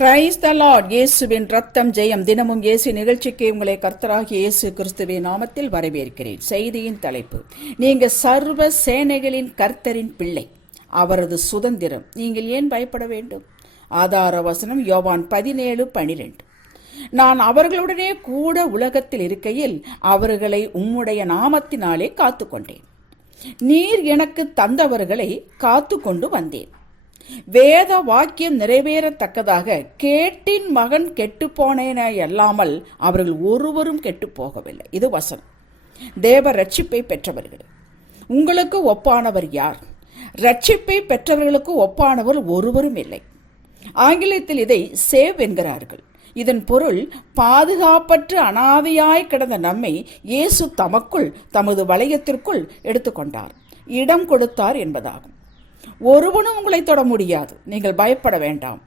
Praise the Lord. இயேசுவின் ரத்தம் ஜெயம். தினமும் இயேசு நிகழ்ச்சிக்கு உங்களை கர்த்தராகிய இயேசு கிறிஸ்துவின் நாமத்தில் வரவேற்கிறேன். செய்தியின் தலைப்பு: நீங்க சர்வ சேனைகளின் கர்த்தரின் பிள்ளை, அவரது சுதந்திரம், நீங்கள் ஏன் பயப்பட வேண்டும்? ஆதார வசனம் யோவான் 17:12. நான் அவர்களுடனே கூட உலகத்தில் இருக்கையில் அவர்களை உம்முடைய நாமத்தினாலே காத்து கொண்டேன். நீர் எனக்கு தந்தவர்களை காத்து கொண்டு வந்தேன். வேத வாக்கியம் நிறைவேறத்தக்கதாக கேட்டின் மகன் கெட்டுப்போனேன அல்லாமல் அவர்கள் ஒருவரும் கெட்டு போகவில்லை. இது வசனம். தேவ ரட்சிப்பை பெற்றவர்கள். உங்களுக்கு ஒப்பானவர் யார்? ரட்சிப்பை பெற்றவர்களுக்கு ஒப்பானவர் ஒருவரும் இல்லை. ஆங்கிலத்தில் இதை சேவ் என்கிறார்கள். இதன் பொருள், பாதுகாப்பற்று அனாதையாய் கிடந்த நம்மை இயேசு தமக்குள், தமது வளையத்திற்குள் எடுத்துக்கொண்டார், இடம் கொடுத்தார் என்பதாகும். ஒருவனும் உங்களை தொட முடியாது. நீங்கள் பயப்பட வேண்டாம்.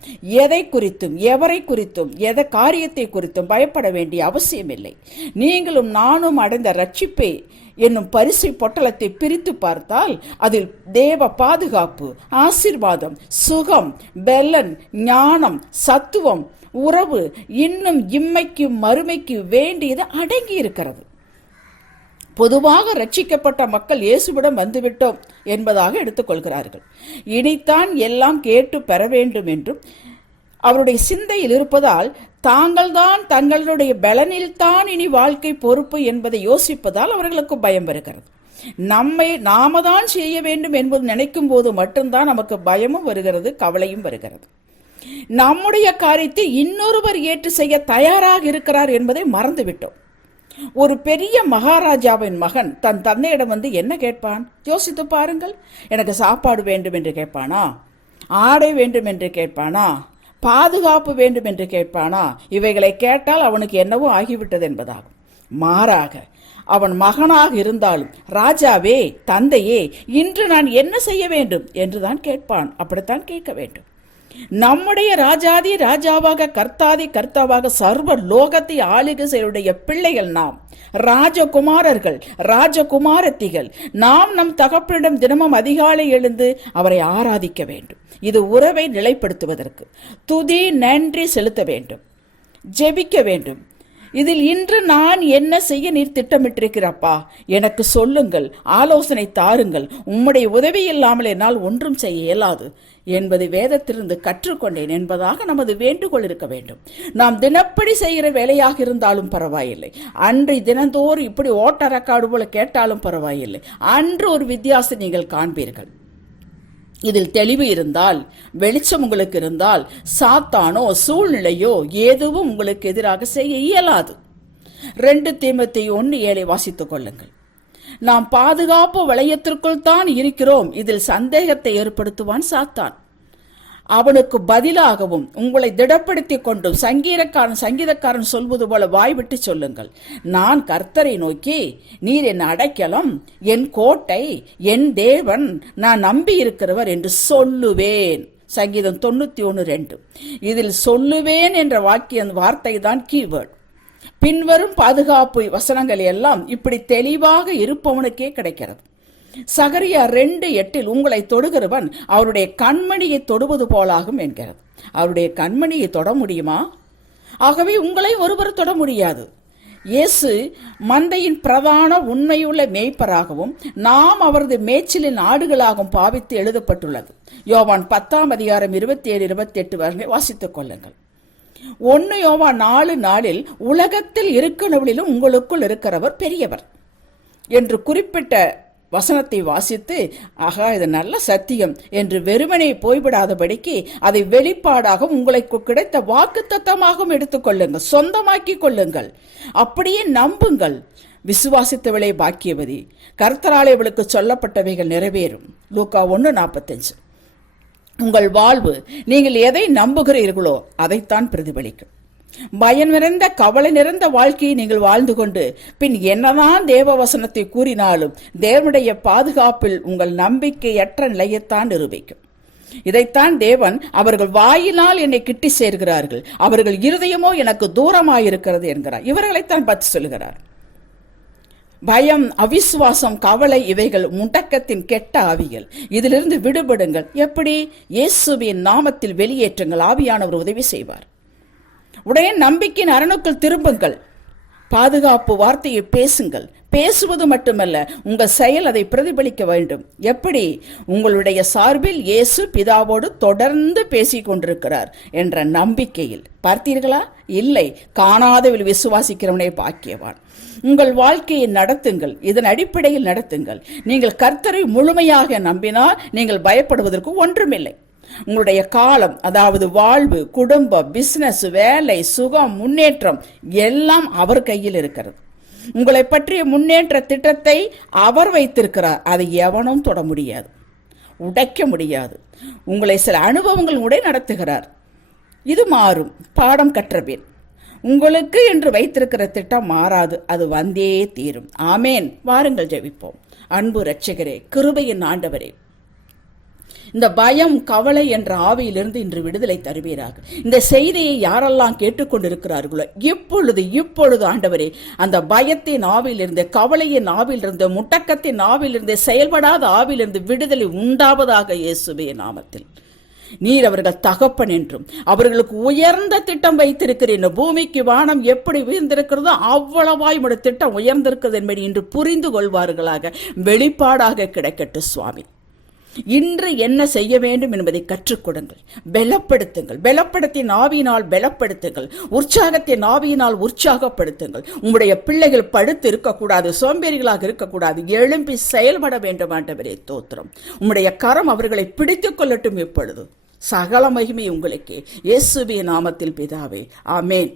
எதை குறித்தும், எவரை குறித்தும், எதை காரியத்தை குறித்தும் பயப்பட வேண்டிய அவசியமில்லை. நீங்களும் நானும் அடைந்த ரட்சிப்பை என்னும் பரிசு பொட்டலத்தை பிரித்து பார்த்தால் அதில் தேவ பாதுகாப்பு, ஆசீர்வாதம், சுகம், பெலன், ஞானம், சத்துவம், உறவு, இன்னும் இம்மைக்கும் மறுமைக்கு வேண்டியது அடங்கி இருக்கிறது. பொதுவாக ரட்சிக்கப்பட்ட மக்கள் இயேசுவிடம் வந்துவிட்டோம் என்பதாக எடுத்துக்கொள்கிறார்கள். இனித்தான் எல்லாம் கேட்டு பெற வேண்டும் என்றும் அவருடைய சிந்தையில் இருப்பதால், தாங்கள்தான் தங்களுடைய பலனில்தான் இனி வாழ்க்கை பொறுப்பு என்பதை யோசிப்பதால் அவர்களுக்கு பயம் வருகிறது. நாம தான் செய்ய வேண்டும் என்பது நினைக்கும் போது மட்டும்தான் நமக்கு பயமும் வருகிறது, கவலையும் வருகிறது. நம்முடைய காரியத்தை இன்னொருவர் ஏற்று செய்ய தயாராக இருக்கிறார் என்பதை மறந்துவிட்டோம். ஒரு பெரிய மகாராஜாவின் மகன் தன் தந்தையிடம் வந்து என்ன கேட்பான்? யோசித்து பாருங்கள். எனக்கு சாப்பாடு வேண்டும் என்று கேட்பானா? ஆடை வேண்டும் என்று கேட்பானா? பாதுகாப்பு வேண்டும் என்று கேட்பானா? இவைகளை கேட்டால் அவனுக்கு என்னவோ ஆகிவிட்டது என்பதாகும். மாறாக, அவன் மகனாக இருந்தாலும், ராஜாவே, தந்தையே, இன்று நான் என்ன செய்ய வேண்டும் என்றுதான் கேட்பான். அப்படித்தான் கேட்க வேண்டும். நம்முடைய ராஜாதி ராஜாவாக, கர்த்தாதி கர்த்தாவாக, சர்வ லோகத்தை ஆளுகை செய்யுடைய பிள்ளைகள் நாம், ராஜகுமாரர்கள், ராஜகுமாரத்திகள். நாம் நம் தகப்பனிடம் தினமும் அதிகாலை எழுந்து அவரை ஆராதிக்க வேண்டும். இது உறவை நிலைப்படுத்துவதற்கு. துதி நன்றி செலுத்த வேண்டும், ஜெபிக்க வேண்டும். இதில் இன்று நான் என்ன செய்ய நீர் திட்டமிட்டிருக்கிறப்பா, எனக்கு சொல்லுங்கள், ஆலோசனை தாருங்கள். உம்முடைய உதவி இல்லாமல் என்னால் ஒன்றும் செய்ய இயலாது என்பதை வேதத்திலிருந்து கற்றுக்கொண்டேன் என்பதாக நமது வேண்டுகோள் இருக்க வேண்டும். நாம் தினப்படி செய்கிற வேலையாக இருந்தாலும் பரவாயில்லை, அன்று தினந்தோறும் இப்படி ஓட்ட ரெக்கார்டு போல கேட்டாலும் பரவாயில்லை, அன்று ஒரு வித்தியாசம் நீங்கள் காண்பீர்கள். இதில் தெளிவு இருந்தால், வெளிச்சம் உங்களுக்கு இருந்தால், சாத்தானோ சூழ்நிலையோ எதுவும் உங்களுக்கு எதிராக செய்ய இயலாது. 2 தீமோத்தேயு 1:7 வாசித்துக் கொள்ளுங்கள். நாம் பாதுகாப்பு வளையத்திற்குள் தான் இருக்கிறோம். இதில் சந்தேகத்தை ஏற்படுத்துவான் சாத்தான். அவனுக்கு பதிலாகவும் உங்களை திடப்படுத்தி கொண்டும் சங்கீதக்காரன் சொல்வது போல வாய்விட்டு சொல்லுங்கள், நான் கர்த்தரை நோக்கி, நீர் என் அடைக்கலம், என் கோட்டை, என் தேவன், நான் நம்பி இருக்கிறவர் என்று சொல்லுவேன். சங்கீதம் 91:2. இதில் சொல்லுவேன் என்ற வார்த்தை தான் கீவேர்ட். பின்வரும் பாதுகாப்பு வசனங்கள் எல்லாம் இப்படி தெளிவாக இருப்பவனுக்கே கிடைக்கிறது. சகரியா 2:8 உங்களை தொடுகிறவன் அவருடைய கண்மணியை தொடுவது போலாகும் என்கிறது. அவருடைய கண்மணியை தொட முடியுமா? ஆகவே உங்களை ஒருவர் தொட முடியாது. இயேசு மந்தையின் பிரதான உண்மையுள்ள மேய்ப்பராகவும் நாம் அவரது மேய்ச்சலின் ஆடுகளாகவும் பாவித்து எழுதப்பட்டுள்ளது. யோவான் 10:27-28 வரை வாசித்துக் கொள்ளுங்கள். 1 யோவான் 4:4 உலகத்தில் இருக்கிறவளிலும் உங்களுக்குள் இருக்கிறவர் பெரியவர் என்று குறிப்பிட்ட வசனத்தை வாசித்து, ஆகா, இது நல்ல சத்தியம் என்று வெறுமனே போய்விடாதபடிக்கு அதை வெளிப்பாடாக உங்களுக்கு கிடைத்த வாக்குத்தத்தமாகவும் எடுத்துக்கொள்ளுங்கள், சொந்தமாக்கி கொள்ளுங்கள், அப்படியே நம்புங்கள். விசுவாசித்தவளே பாக்கியவதி, கர்த்தராலே இவளுக்கு சொல்லப்பட்டவைகள் நிறைவேறும். லூக்கா 1:45. உங்கள் வாழ்வு நீங்கள் எதை நம்புகிறீர்களோ அதைத்தான் பிரதிபலிக்கும். பயம் நிறைந்த, கவலை நிறைந்த வாழ்க்கையை நீங்கள் வாழ்ந்து கொண்டு பின் என்னதான் தேவ வசனத்தை கூறினாலும் தேவனுடைய பாதுகாப்பில் உங்கள் நம்பிக்கையற்ற நிலையத்தான் நிரூபிக்கும். இதைத்தான் தேவன், அவர்கள் வாயினால் என்னை கிட்டி சேர்கிறார்கள், அவர்கள் இருதயமோ எனக்கு தூரமாயிருக்கிறது என்கிறார். இவர்களைத்தான் பற்றி சொல்கிறார். பயம், அவிசுவாசம், கவலை இவைகள் முடக்கத்தின் கெட்ட ஆவிகள். இதிலிருந்து விடுபடுங்கள். எப்படி? இயேசுவின் நாமத்தில் வெளியேற்றுங்கள். ஆவியானவர் உதவி செய்வார். உடைய நம்பிக்கையின் அரணுக்குள் திரும்புங்கள். பாதுகாப்பு வார்த்தையை பேசுங்கள். பேசுவது மட்டுமல்ல, உங்கள் செயல் அதை பிரதிபலிக்க வேண்டும். எப்படி? உங்களுடைய சார்பில் இயேசு பிதாவோடு தொடர்ந்து பேசிக் கொண்டிருக்கிறார் என்ற நம்பிக்கையில். பார்த்தீர்களா? இல்லை, காணாதவில் விசுவாசிக்கிறவனே பாக்கியவான். உங்கள் வாழ்க்கையை நடத்துங்கள். இதன் அடிப்படையில் நடத்துங்கள். நீங்கள் கர்த்தரை முழுமையாக நம்பினால் நீங்கள் பயப்படுவதற்கு ஒன்றுமில்லை. உங்களுடைய காலம், அதாவது வாழ்வு, குடும்பம், பிசினஸ், வேலை, சுகம், முன்னேற்றம் எல்லாம் அவர் கையில் இருக்கிறது. உங்களை பற்றிய முன்னேற்ற திட்டத்தை அவர் வைத்திருக்கிறார். அதை எவனும் தொட முடியாது, உடைக்க முடியாது. உங்களை சில அனுபவங்கள் உடை நடத்துகிறார். இது மாறும். பாடம் கற்றபின் உங்களுக்கு என்று வைத்திருக்கிற திட்டம் மாறாது. அது வந்தே தீரும். ஆமேன். வாருங்கள் ஜெபிப்போம். அன்பு இரட்சகரே, கிருபையின் ஆண்டவரே, இந்த பயம், கவலை என்ற ஆவியிலிருந்து இன்று விடுதலை தருவீராக. இந்த செய்தியை யாரெல்லாம் கேட்டுக்கொண்டிருக்கிறார்களோ இப்பொழுது ஆண்டவரே, அந்த பயத்தின் ஆவியிலிருந்து, கவலையின் ஆவியிலிருந்து, முடக்கத்தின் ஆவியிலிருந்து, செயல்படாத ஆவியிலிருந்து விடுதலை உண்டாவதாக இயேசுவே நாமத்தில். நீர் அவர்கள் தகப்பன் என்றும் அவர்களுக்கு உயர்ந்த திட்டம் வைத்திருக்கிறேன். பூமிக்கு வானம் எப்படி உயர்ந்திருக்கிறதோ அவ்வளவாய் உடைய திட்டம் உயர்ந்திருக்கிறது என்பதை இன்று புரிந்து கொள்வார்களாக. வெளிப்பாடாக கிடைக்கட்டும் சுவாமி. இன்று என்ன செய்ய வேண்டும் என்பதை கற்றுக் கொடுங்கள். பலப்படுத்துங்கள். பலப்படுத்தின் ஆவியினால் பலப்படுத்துங்கள். உற்சாகத்தின் ஆவியினால் உற்சாகப்படுத்துங்கள். உங்களுடைய பிள்ளைகள் படுத்து இருக்கக்கூடாது, சோம்பேறிகளாக இருக்கக்கூடாது, எழும்பி செயல்பட வேண்டும். ஆண்டவரே தோத்திரம். உம்முடைய கரம் அவர்களை பிடித்துக் கொள்ளட்டும். இப்பொழுது சகல மகிமை உங்களுக்கு. இயேசுவின் நாமத்தில் பிதாவே, ஆமேன்.